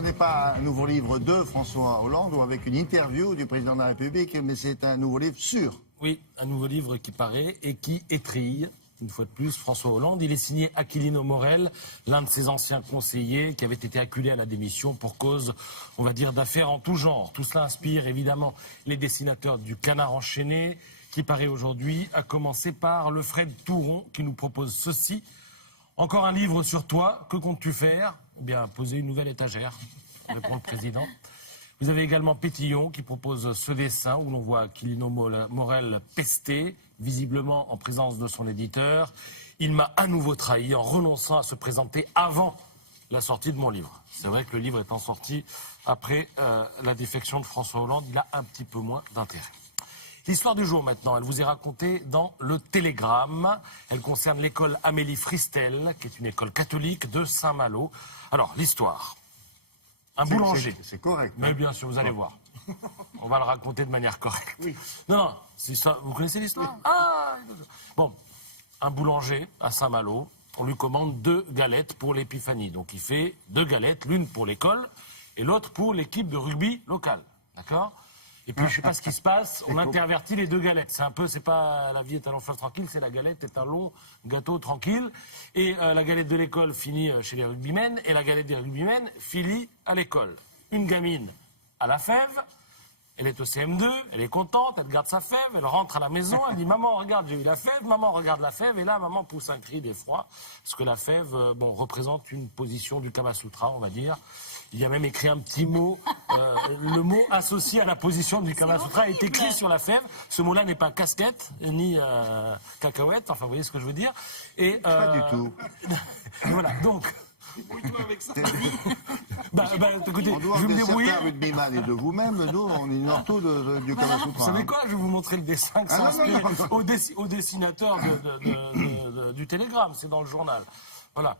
ce n'est pas un nouveau livre de François Hollande ou avec une interview du président de la République, mais c'est un nouveau livre sur. Oui, un nouveau livre qui paraît et qui étrille, une fois de plus, François Hollande. Il est signé Aquilino Morel, l'un de ses anciens conseillers qui avait été acculé à la démission pour cause, on va dire, d'affaires en tout genre. Tout cela inspire évidemment les dessinateurs du Canard enchaîné, qui paraît aujourd'hui, à commencer par le Fred Touron, qui nous propose ceci. Encore un livre sur toi, que comptes-tu faire? Eh bien, poser une nouvelle étagère, répond le président. Vous avez également Pétillon qui propose ce dessin où l'on voit Aquilino Morel pesté, visiblement en présence de son éditeur. Il m'a à nouveau trahi en renonçant à se présenter avant la sortie de mon livre. C'est vrai que le livre étant sorti après la défection de François Hollande, il a un petit peu moins d'intérêt. L'histoire du jour maintenant, elle vous est racontée dans le Télégramme. Elle concerne l'école Amélie Fristel, qui est une école catholique de Saint-Malo. Alors, l'histoire. Un boulanger. C'est correct. Mais bien sûr, vous allez voir. On va le raconter de manière correcte. Oui. Non, c'est ça. Vous connaissez l'histoire? Ah. Bon, un boulanger à Saint-Malo, on lui commande 2 galettes pour l'épiphanie. Donc il fait 2 galettes, l'une pour l'école et l'autre pour l'équipe de rugby locale. D'accord? Et puis je sais pas ce qui se passe, on intervertit les 2 galettes. C'est un peu, c'est pas la vie est un long fleuve tranquille, c'est la galette est un long gâteau tranquille. Et la galette de l'école finit chez les rugbymen et la galette des rugbymen finit à l'école. Une gamine à la fève, elle est au CM2, elle est contente, elle garde sa fève, elle rentre à la maison, elle dit « Maman, regarde, j'ai eu la fève », maman regarde la fève, et là, maman pousse un cri d'effroi, parce que la fève, représente une position du Kama Sutra, on va dire. Il y a même écrit un petit mot, le mot associé à la position du Kama Sutra est écrit sur la fève. Ce mot-là n'est pas casquette, ni cacahuète, enfin, vous voyez ce que je veux dire. Et, Pas du tout. Voilà, donc... avec ça. Écoutez, En dehors je vais de me débrouiller. certains rugbyman et de vous-même, nous, on ignore tout du Kama Sutra. Vous savez quoi? Je vais vous montrer le dessin que ça inspire au dessinateur du Télégramme. C'est dans le journal. Voilà.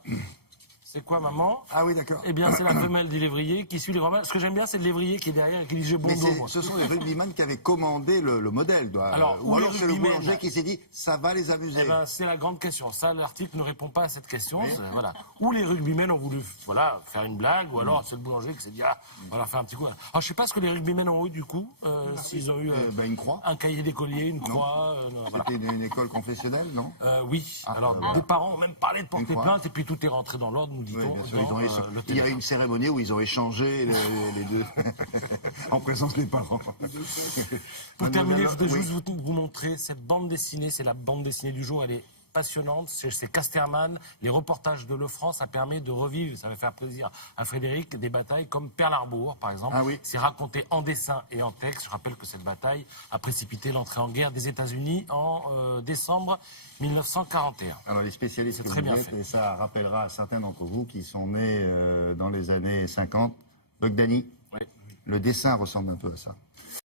C'est quoi, maman? Ah oui, d'accord. Eh bien, c'est la femelle du lévrier qui suit les romains. Ce que j'aime bien, c'est le lévrier qui est derrière et qui dit « j'ai bon Mais dos, moi ». ce sont les rugbyman qui avaient commandé le modèle. Alors, ou alors les c'est le rugbymen, boulanger qui s'est dit ça va les amuser. Eh ben, c'est la grande question. Ça, l'article ne répond pas à cette question. Voilà. Ou les rugbymen ont voulu faire une blague, ou alors c'est le boulanger qui s'est dit on va leur faire un petit coup. Alors, je sais pas ce que les rugbymen ont eu du coup. S'ils ont eu une croix. un cahier d'écolier, une croix. Voilà. C'était une école confessionnelle, non? Oui. Alors, des parents ont même parlé de porter croix. plainte, et puis tout est rentré dans l'ordre, nous dit-on. Oui, bien sûr, il y a eu une cérémonie où ils ont échangé les 2 en présence des parents. Pour terminer, je voudrais juste vous montrer cette bande dessinée. C'est la bande dessinée du jour. Elle est passionnante. C'est Casterman. Les reportages de Le France, ça permet de revivre, ça va faire plaisir à Frédéric, des batailles comme Pearl Harbor, par exemple. Ah oui. C'est raconté en dessin et en texte. Je rappelle que cette bataille a précipité l'entrée en guerre des États-Unis en décembre 1941. Alors les spécialistes que très vous bien êtes, fait. et ça rappellera à certains d'entre vous qui sont nés dans les années 50, Bogdani, Ouais. le dessin ressemble un peu à ça.